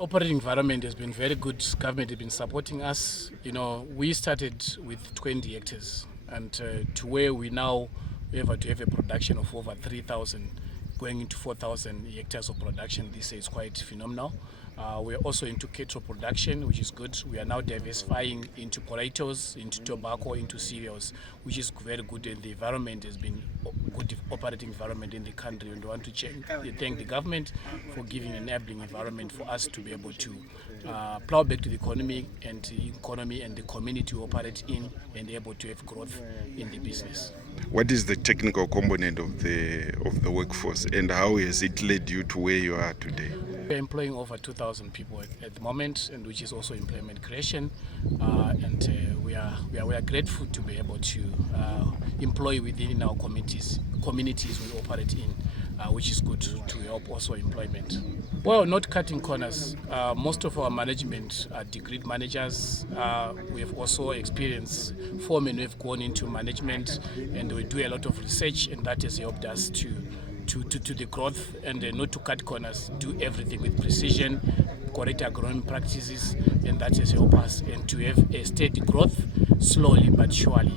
Operating environment has been very good. Government has been supporting us. We started with 20 hectares, and to where we now have to have a production of over 3,000, going into 4,000 hectares of production. This is quite phenomenal. We're also into cattle production, which is good. We are now diversifying into potatoes, into tobacco, into cereals, which is very good. And the environment has been good operating environment in the country. And we want to thank the government for giving an enabling environment for us to be able to plow back to the economy and the community we operate in, and able to have growth in the business. What is the technical component of the workforce, and how has it led you to where you are today? We're employing over 2,000 people at the moment, and which is also employment creation. We are grateful to be able to employ within our communities we operate in, which is good to help also employment. Well, not cutting corners. Most of our management are degreed managers. We have also experienced foremen who have gone into management, and we do a lot of research, and that has helped us to the growth, and not to cut corners, do everything with precision, correct agronomic practices, and that has helped us and to have a steady growth, slowly but surely.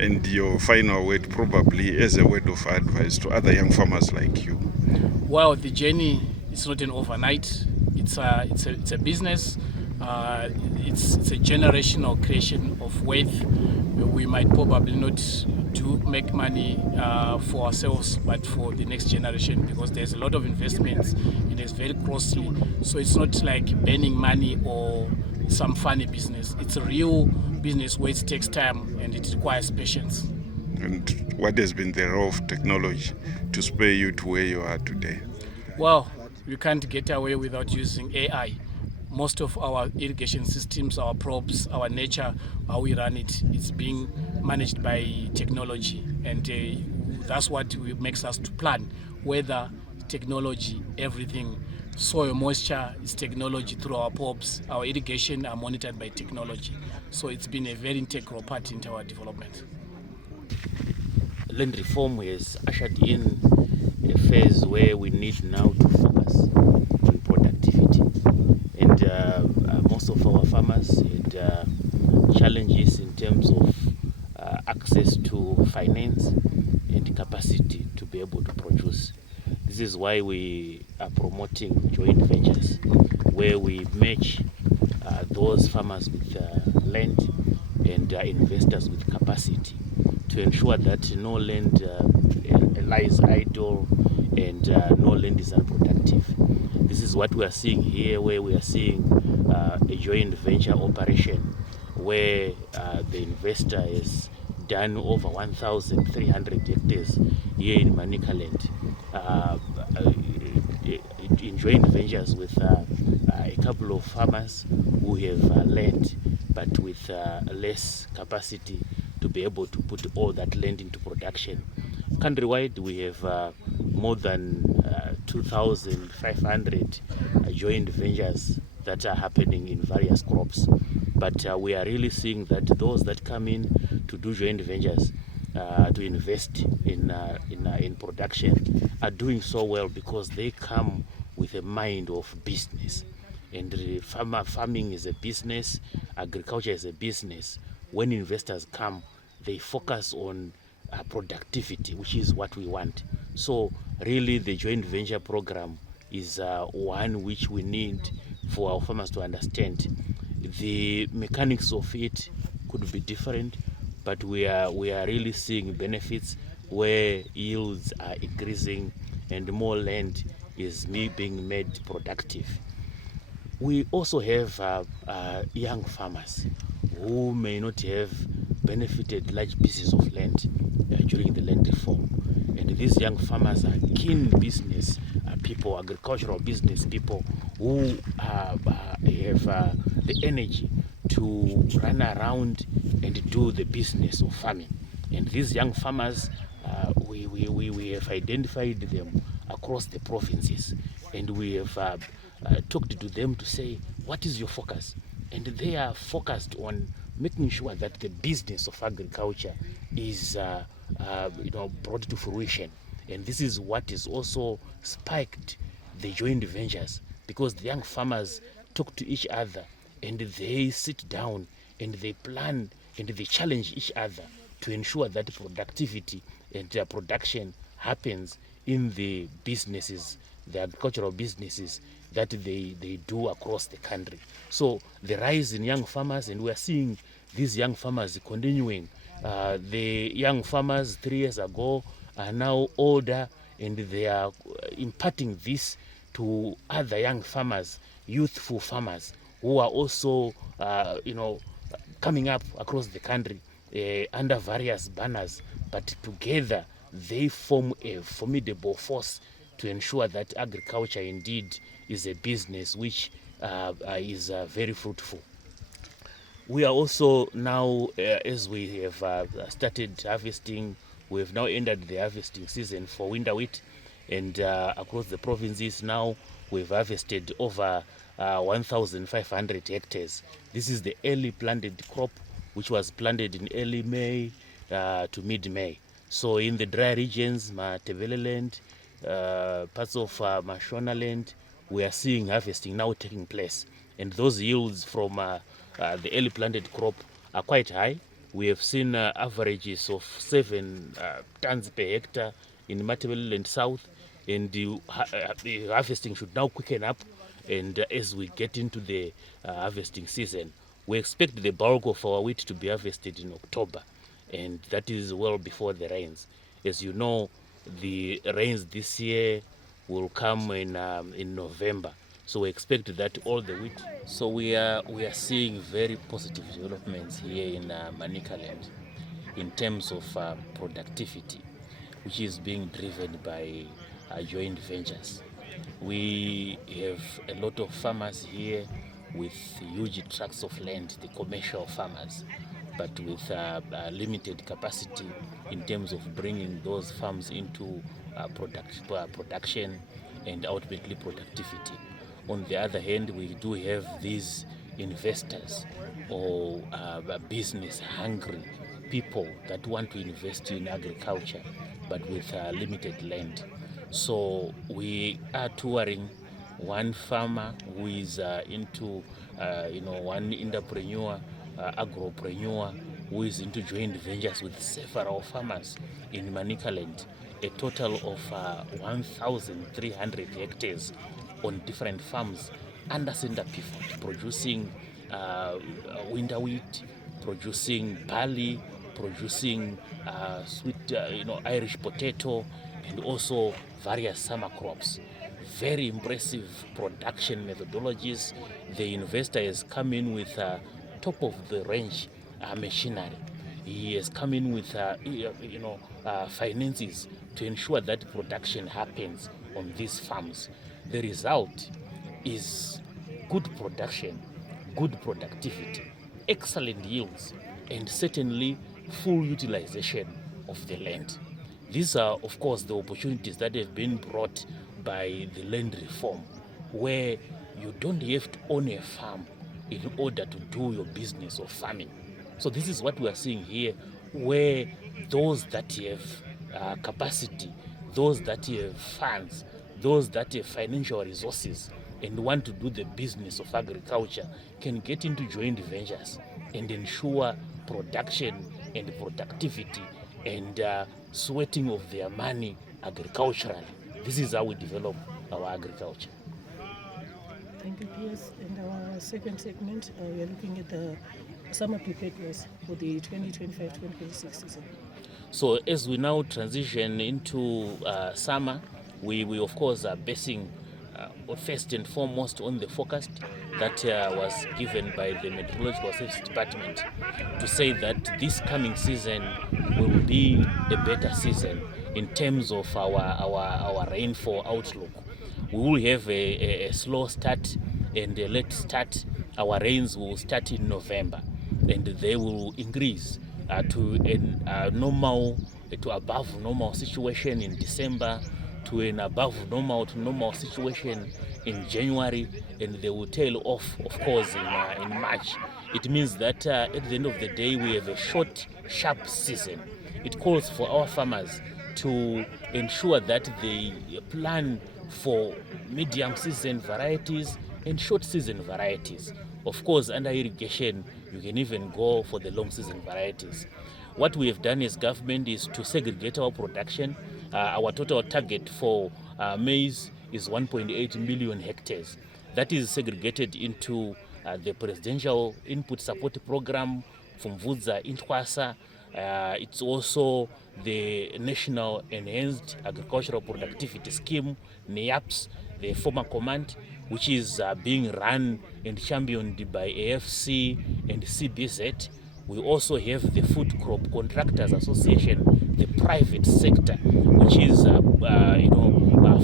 And your final word, probably as a word of advice to other young farmers like you? Well, the journey is not an overnight. It's a business. It's a generational creation of wealth. We might probably not make money for ourselves, but for the next generation, because there's a lot of investments and it's very costly. So it's not like burning money or some funny business. It's a real business where it takes time and it requires patience. And what has been the role of technology to spur you to where you are today? Well, we can't get away without using AI. Most of our irrigation systems, our probes, our nature, how we run it, it's being managed by technology, and that's what makes us to plan. Weather, technology, everything. Soil moisture is technology through our probes. Our irrigation are monitored by technology. So it's been a very integral part into our development. Land reform has ushered in a phase where we need now to focus on productivity. And most of our farmers had challenges in terms of access to finance and capacity to be able to produce. This is why we are promoting joint ventures, where we match those farmers with land and investors with capacity, to ensure that no land lies idle and no land is unproductive. This is what we are seeing here, where we are seeing a joint venture operation where the investor has done over 1,300 hectares here in Manicaland, in joint ventures with a couple of farmers who have land but with less capacity to be able to put all that land into production. Countrywide, we have more than 2,500 joint ventures that are happening in various crops. But we are really seeing that those that come in to do joint ventures, to invest in production, are doing so well because they come with a mind of business. And farming is a business, agriculture is a business. When investors come, they focus on productivity, which is what we want. So really the joint venture program is one which we need for our farmers to understand. The mechanics of it could be different, but we are really seeing benefits where yields are increasing and more land is being made productive. We also have young farmers who may not have benefited large pieces of land during the land reform. And these young farmers are keen business people, agricultural business people who have the energy to run around and do the business of farming. And these young farmers, we have identified them across the provinces, and we have talked to them to say, what is your focus? And they are focused on making sure that the business of agriculture is brought to fruition. And this is what is also spiked the joint ventures because the young farmers talk to each other and they sit down and they plan and they challenge each other to ensure that productivity and production happens in the businesses, the agricultural businesses that they do across the country. So the rise in young farmers, and we are seeing these young farmers continuing. The young farmers 3 years ago are now older, and they are imparting this to other young farmers, youthful farmers, who are also, coming up across the country under various banners, but together they form a formidable force to ensure that agriculture indeed is a business which is very fruitful. We are also now, as we have started harvesting, we have now ended the harvesting season for winter wheat, and across the provinces now we've harvested over 1,500 hectares. This is the early planted crop, which was planted in early May to mid-May. So in the dry regions, Matebeleland, parts of Mashonaland, we are seeing harvesting now taking place. And those yields from the early planted crop are quite high. We have seen averages of 7 tons per hectare in Matebeleland South, and the harvesting should now quicken up. And as we get into the harvesting season, we expect the bulk of our wheat to be harvested in October, and that is well before the rains. As you know, the rains this year will come in November, so we expect that all the wheat. So we are seeing very positive developments here in Manicaland in terms of productivity, which is being driven by joint ventures. We have a lot of farmers here with huge tracts of land, the commercial farmers, but with limited capacity in terms of bringing those farms into production and ultimately productivity. On the other hand, we do have these investors or business hungry people that want to invest in agriculture but with limited land. So we are touring one farmer who is into one entrepreneur, agropreneur who is into joint ventures with several farmers in Manicaland, a total of 1,300 hectares on different farms under Center Pivot, producing winter wheat, producing barley, producing sweet Irish potato, and also various summer crops. Very impressive production methodologies. The investor has come in with top of the range machinery. He has come in with finances to ensure that production happens on these farms. The result is good production, good productivity, excellent yields, and certainly full utilization of the land. These are, of course, the opportunities that have been brought by the land reform, where you don't have to own a farm in order to do your business of farming. So this is what we are seeing here, where those that have capacity, those that have funds, those that have financial resources and want to do the business of agriculture can get into joint ventures and ensure production and productivity and sweating of their money agriculturally. This is how we develop our agriculture. Thank you, Piers. And our second segment, we are looking at the summer preparedness for the 2025-2026 season. So as we now transition into summer, we of course are basing first and foremost on the forecast that was given by the Meteorological Service Department to say that this coming season will be a better season in terms of our rainfall outlook. We will have a slow start and a late start. Our rains will start in November and they will increase to a normal, to above normal situation in December, to an above normal to normal situation in January, and they will tail off, of course, in March. It means that at the end of the day, we have a short, sharp season. It calls for our farmers to ensure that they plan for medium season varieties and short season varieties. Of course, under irrigation, you can even go for the long season varieties. What we have done as government is to segregate our production. Our total target for maize is 1.8 million hectares. That is segregated into the Presidential Input Support Program from Vudza Intwasa. It's also the National Enhanced Agricultural Productivity Scheme, NEAPS, the former command, which is being run and championed by AFC and CBZ. We also have the Food Crop Contractors Association, the private sector, which is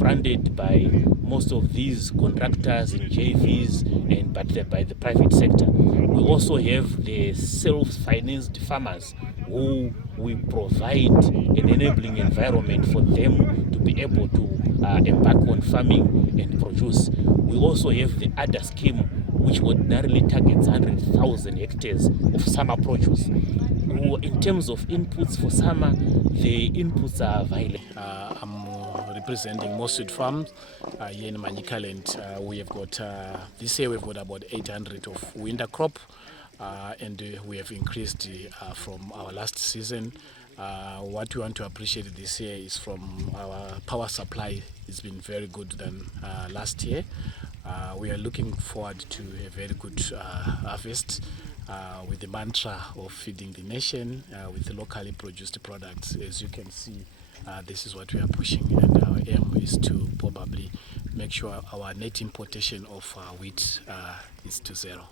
funded by most of these contractors in JVs and by the private sector. We also have the self-financed farmers who we provide an enabling environment for them to be able to embark on farming and produce. We also have the ADA scheme, which ordinarily targets 100,000 hectares of summer produce. In terms of inputs for summer, the inputs are available. I'm representing Mostly Farms here in Manicaland. We have got this year we've got about 800 of winter crop, and we have increased from our last season. What we want to appreciate this year is from our power supply. It's been very good than last year. We are looking forward to a very good harvest with the mantra of feeding the nation with locally produced products. As you can see, this is what we are pushing, and our aim is to probably make sure our net importation of wheat is to zero.